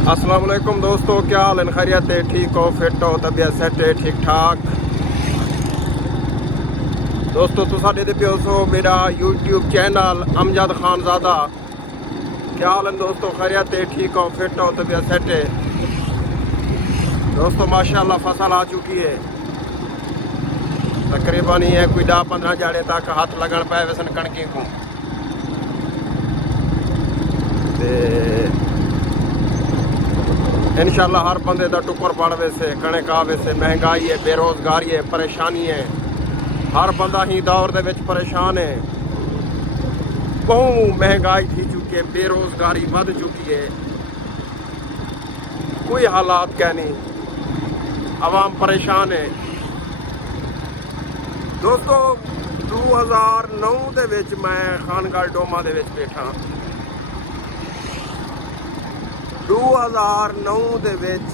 अस्सलाम वालेकुम दोस्तों, क्या हाल है? खैरियत है? ठीक हो? फिट हो? तबीयत सेट है? ठीक ठाक दोस्तों, तुसा दे पियो सो मेरा यूट्यूब चैनल अमजद खानजादा। क्या हाल है दोस्तों? खैरियत है? ठीक हो? फिट हो? तबीयत सेट है दोस्तों? माशाल्लाह फसल आ चुकी है, तकरीबन ही है कोई 10-15 जाड़े तक हाथ लगन पाए वैसन कणकी को। इंशाल्लाह हर बंदे का टुकर पड़ वैसे कणक आ वैसे महंगाई है, बेरोजगारी है, परेशानी है। हर बंदा ही दौर दे विच परेशान है। बहु महंगाई थी चुकी है, बेरोजगारी बढ़ चुकी है, कोई हालात कह नहीं, आवाम परेशान है दोस्तों। 2009 दे विच मैं खानगढ़ डोमा दे विच बैठा। 2009 ਦੇ ਵਿੱਚ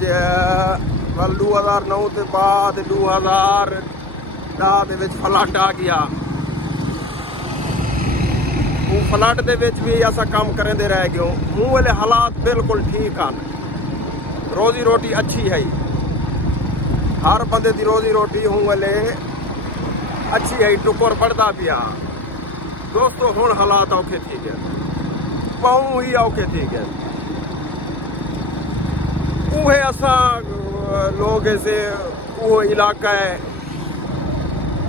2009 ਤੋਂ ਬਾਅਦ 2010 ਦੇ ਵਿੱਚ ਫਲੱਡ ਆ ਗਿਆ। ਉਹ ਫਲੱਡ ਦੇ ਵਿੱਚ ਵੀ ਐਸਾ ਕੰਮ ਕਰਦੇ ਰਹਿ ਗਏ। ਉਹ ਵਾਲੇ ਹਾਲਾਤ ਬਿਲਕੁਲ ਠੀਕ ਹਨ, ਰੋਜ਼ੀ ਰੋਟੀ ਅੱਛੀ ਹੈ, ਹਰ ਬੰਦੇ ਦੀ ਰੋਜ਼ੀ ਰੋਟੀ ਉਹ ਵਾਲੇ ਅੱਛੀ ਹੈ, ਟੁਕਰ ਪੜਦਾ ਪਿਆ ਦੋਸਤੋ। ਹੁਣ ਹਾਲਾਤ ਔਖੇ ਥੀ ਗਏ, ਪਾਉ ਹੀ ਔਖੇ थी गए। वो है असा लोग ऐसे वो इलाका है,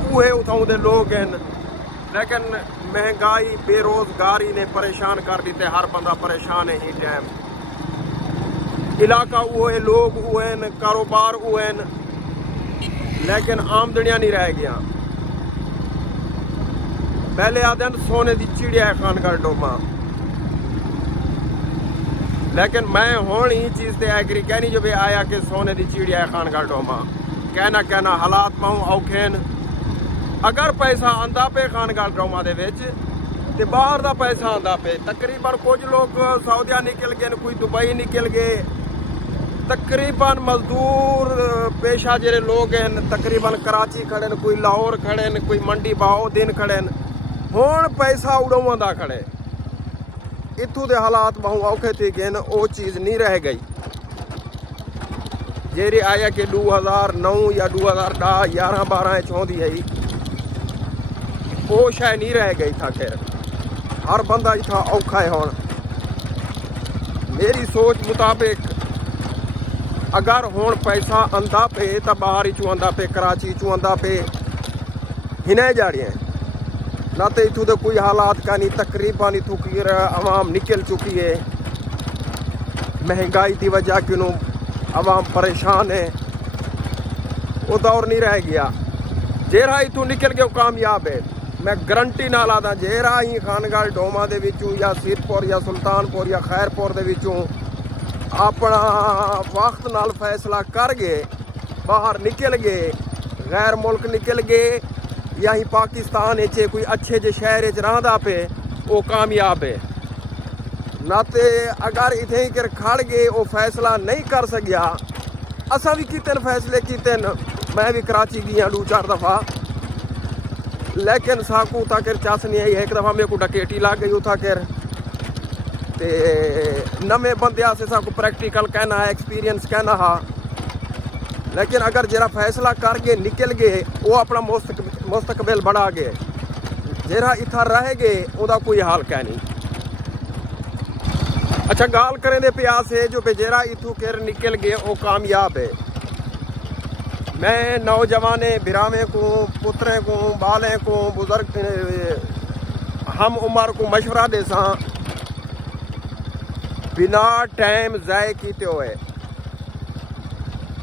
वो है उठाऊ दे लोग हैं, लेकिन महंगाई बेरोजगारी ने परेशान कर दिते। हर बंदा परेशान है ही टाइम। इलाका वो है, लोग वो हैं, कारोबार वो हैं, लेकिन आमदनियां नहीं रह गया। पहले आते हैं सोने की चिड़िया है खानगढ़ डोमा, लेकिन मैं हुण ही चीज़ ते एग्री कहनी जो भी आया कि सोने की चिड़िया है खानगढ़ डोमा। कहना हालात पाऊँ औखे न। अगर पैसा आंदा पे खानगढ़ डोमा दे विच ते बाहर दा पैसा आंदा पे। तकरीबन कुछ लोग सऊदिया निकल गए, कोई दुबई निकल गए। तकरीबन मजदूर पेशा जेरे लोग हैं तकरीबन कराची खड़े न, कोई लाहौर खड़े न, कोई मंडी बहाउद्दीन खड़े न। हुण पैसा उड़ों दा खड़े। इत्थों के हालात बहुत औखे थे गए, वो चीज़ नहीं रह गई जेरी आया कि 2009 या 2010 11-12 होंदी है, वो शायद नहीं रह गई था। खैर हर बंदा इतना औखा है। हुण मेरी सोच मुताबिक अगर हुण पैसा आंदा पे तो बाहर चू आंदा पे, कराची चू आंदा पे, हिने जाड़ियाँ ना तो इतों कोई हालात का नहीं। तकरीबन इतों की आवाम निकल चुकी है। महंगाई की वजह क्यों आवाम परेशान है, वो दौर नहीं रह गया। जेरा इतों निकल गया कामयाब है, मैं गारंटी ना लादा। जेरा ही खानगढ़ डोमा दे विचों या सिरपुर या सुल्तानपुर या खैरपुर दे विचों अपना वक्त नाल फैसला कर गए, बाहर निकल गए, गैर मुल्क निकल गए या ही पाकिस्तान च कोई अच्छे जे शहर रहा पे, वो कामयाब है। ना तो अगर इतने ही कर खड़ गए वो फैसला नहीं कर सकिया। असा भी किते फैसले किते, मैं भी कराची गई 2-4 दफ़ा, लेकिन साकू उठा कर चस नहीं आई। एक दफ़ा मेरे को डकेटी लग गई उठा कर, ते नवे बंदे से साकू प्रैक्टिकल कहना है, एक्सपीरियंस कहना हा। लेकिन अगर जरा फैसला करके निकल गए, वो अपना मुस्तकबिल बढ़ा गए। जरा इतना रह गए उसका कोई हाल कह नहीं। अच्छा गाल करें दे प्यास है जो बेजेरा इतू कर निकल गए वो कामयाब है। मैं नौजवाने बिरावे को, पुत्रे को, बाले को, बुजुर्ग हम उम्र को मशवरा दे सा, बिना टाइम ज़ाय किते हुए,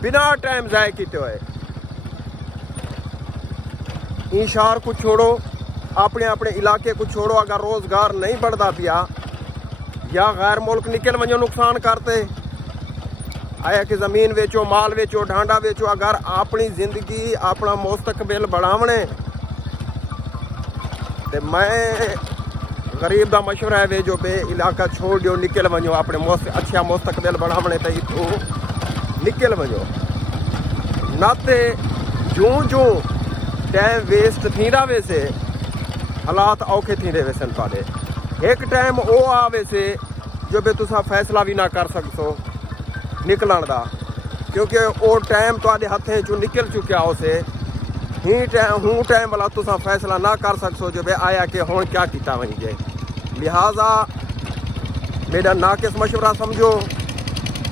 बिना टाइम ज़ाय किते हुए इन शहर को छोड़ो, अपने अपने इलाके को छोड़ो। अगर रोज़गार नहीं बढ़ता पिया या गैर मुल्क निकल वजो नुकसान करते, आया कि ज़मीन बेचो, माल बेचो, ढांडा बेचो। अगर अपनी ज़िंदगी अपना मुस्तकबिल बढ़ावने तो मैं गरीब का मशवरा है वे जो बे इलाका छोड़ दो, निकल वजो, अपने अच्छा मुस्तकबिल बढ़ावने तो इतों निकल वजो। नाते जूं जूं टाइम वेस्ट थींदा वैसे हालात औखे थींदे वैसन पाले। एक टाइम वो आवे से जो बे तुसा फैसला भी ना कर सकसो, निकलन दा, क्योंकि वो टाइम तुहाडे हत्थें चों निकल चुकिया उसे हूँ टाइम वाला तुसा फैसला ना कर सकसो जो बे आया कि हुण क्या किया वहीं जे। लिहाजा मेरा नाकिस मशवरा समझो,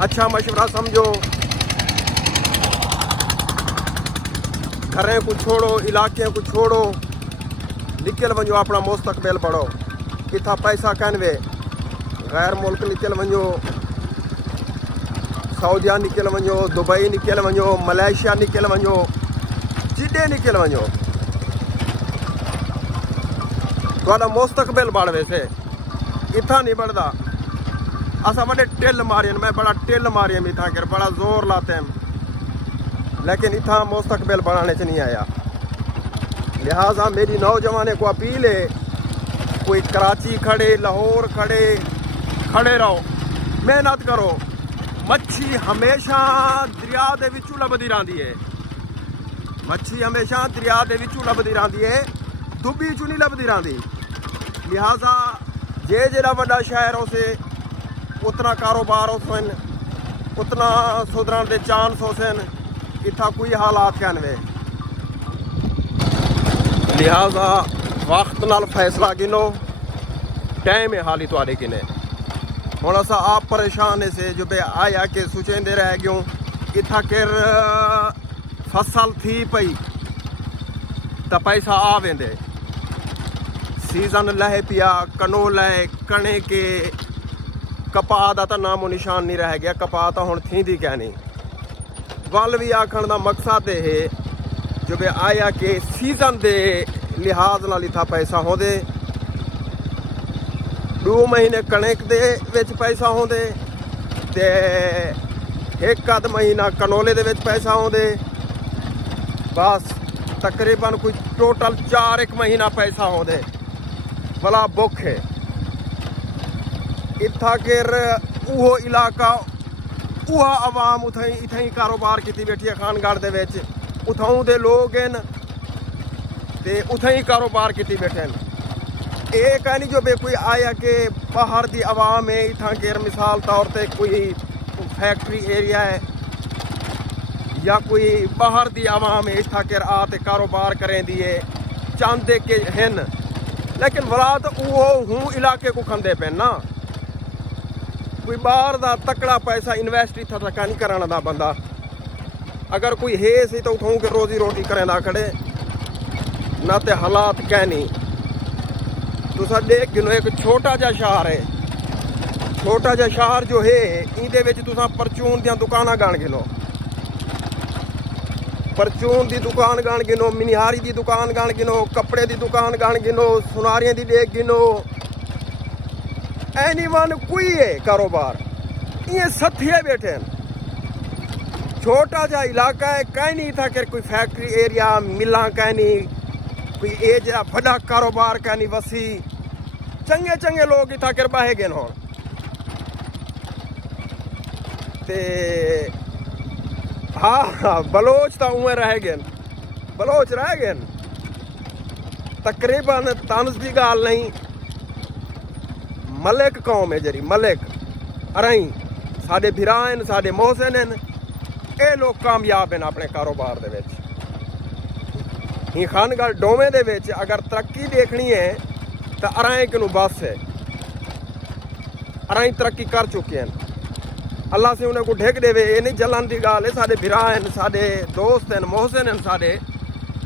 अच्छा मशवरा समझो, घरें को छोड़ो, इलाके को छोड़ो, निकल वञो, अपना मुस्तकबिल बढ़ो। किथा पैसा कनवे गैर मुल्क निकल वञो, सऊदिया निकल वञो, दुबई निकल वञो, मलेशिया निकल वञो, जिडे निकल वञो, तुहाडा मुस्तकबिल बढ़ वैसे इथा नहीं बढ़दा। असा बड़े टिल मारियन, मैं बड़ा टिल मारियम इथा कर, बड़ा जोर लाते हैं, लेकिन इथा मुस्तकबिल बनाने से नहीं आया। लिहाजा मेरी नौजवानों को अपील है, कोई कराची खड़े, लाहौर खड़े रहो, मेहनत करो। मच्छी हमेशा दरिया दे विचों लभदी रहिंदी है, मच्छी हमेशा दरिया दे विचों लभदी रहिंदी है, दुबी चों नहीं लभदी रहिंदी। लिहाजा जे जेड़ा वड्डा शहर उसे उतना कारोबार होसन, उतना सुधरन दे चांस होसन, इथा कोई हालात कहनवे। लिहाजा वक्त नाल फैसला गिनो, टाइम है हाली तुहाडे किने। हुण असां आप परेशान से जो बे आया के सोचेंदे रह गयूं, इथा केर फसल थी पई तो पैसा आ वेंदे, सीजन लहे पिया, कनोले कणे के कपा दा तो नामो निशान नहीं रह गया। कपा तो हुण थींदी क्या नहीं। वल भी आखण दा मकसद है जो बे आया के सीजन दे लिहाज नाल इथा पैसा होंदे, 2 महीने कणक दे विच पैसा होंदे ते 1 महीना कनोले दे विच पैसा होंदे, बस तकरीबन कोई टोटल 4 महीना पैसा होंदे। भला बुख है इथा केर उहो इलाका, उहा आवाम इथाई कारोबार की बैठी है। खानगढ़ दे विच उथाऊ दे लोग हैं ते उथाई कारोबार की बैठे हैं। ये कह नहीं जो बे कोई आया के बाहर दी आवाम है इथा केर, मिसाल तौर पे कोई फैक्ट्री एरिया है या कोई बाहर दी आवाम है इथा केर आते कारोबार करें दिए चाहते के हैं, लेकिन वलाद वो हूँ इलाके को खंदे पे ना। कोई बाहर दा तकड़ा पैसा इन्वेस्ट इथा तक नहीं कराना दा बंदा, अगर कोई है सी तो उठाऊँ के रोजी रोटी करें दा खड़े ना, ते हालात कह नहीं। तुसा देख गिनो एक छोटा जा शहर है, छोटा जा शहर जो है इंदे विच तुसा परचून दियां दुकानां गण गिनो, परचून दी दुकान गण गिनो, मिनिहारी दी दुकान गण गिनो, कपड़े दी दुकान गण गिनो, सुनारियां दी डेग गिनो, एनीवन कोई है कारोबार ये सथिए बैठे हैं। छोटा जा इलाका है, कहीं नहीं था कि कोई फैक्ट्री एरिया मिला, कहीं नहीं कोई ए जरा बड़ा कारोबार कहीं नहीं वसी, चंगे चंगे लोग इथा कर बाहे गए हों ते हाँ बलोच तो उमें रह गए, बलोच रह गए तकरीबन। तंज की गाल नहीं, मलिक कौम है जरी, मलिक अरई साडे भिरान साडे मोहसिन हैं, ये लोग कामयाब हैं अपने कारोबार दे विच। ही खानगढ़ डोमे दे विच अगर तरक्की देखनी है तो अराई कि बस है, अराई तरक्की कर चुके हैं। अल्लाह से उन्हें को ढेक देवे, ये नहीं जलन की गाल है, साडे भिरा हैं, साडे दोस्त हैं, मोहसिन हैं साडे,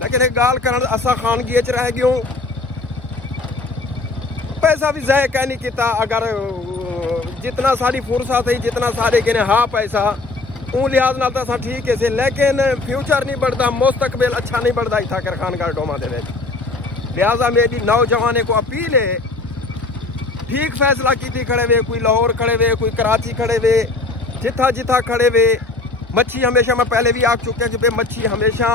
लेकिन एक गाल कर असा खानगी च रह गयूं, पैसा भी ज़ाय कह नहीं किया। अगर जितना साड़ी फुर्सत है, जितना सारे कहने हाँ पैसा उन लिहाज नाल तो ठीक है से, लेकिन फ्यूचर नहीं बढ़ता, मुस्तकबिल अच्छा नहीं बढ़ता इतना कर खानगढ़ डोमा दे विच। लिहाजा मेरी नौजवानों को अपील है, ठीक फैसला की खड़े वे, कोई लाहौर खड़े वे, कोई कराची खड़े वे, जिथा जिथा खड़े वे। मच्छी हमेशा मैं पहले भी आख चुके कि मच्छी हमेशा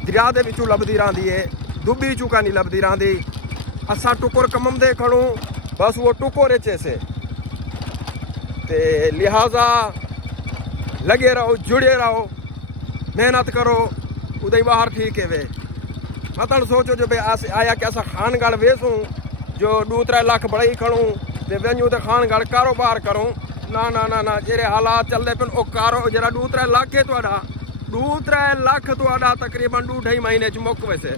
दरिया दे विचों लभदी रहिंदी है, डुब्बी चुका नहीं लभदी रहिंदी। असा टुकुर कमम दे खड़ूं, बस वो टुकुर से ते लिहाजा लगे रहो, जुड़े रहो, मेहनत करो, उदय बाहर ठीक है वे। मतलब सोचो जो भाई आया कि असा खानगढ़ वेसूं जो 2-3 लाख बड़े ही खड़ूं ते वञूं तो खानगढ़ कारोबार करूं ना ना ना ना जेरे हालात चलते पे ओ कारो जरा 2-3 लाख है तुहाडा 2-3 लाख तुहाडा तकरीबन 2-2.5 महीने च मुक वैसे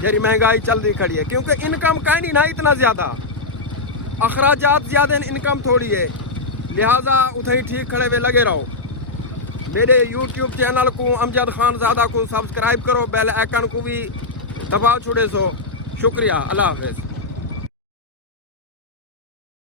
जेरी महंगाई चलती खड़ी है क्योंकि इनकम कहीं नहीं ना इतना ज़्यादा अखराजात ज़्यादा इनकम थोड़ी है लिहाजा उथे ही ठीक खड़े हुए लगे रहो। मेरे यूट्यूब चैनल को अमजद खान ज़ादा को सब्सक्राइब करो बेल आइकन को भी दबा छुड़े सो शुक्रिया अल्लाह हाफिज़।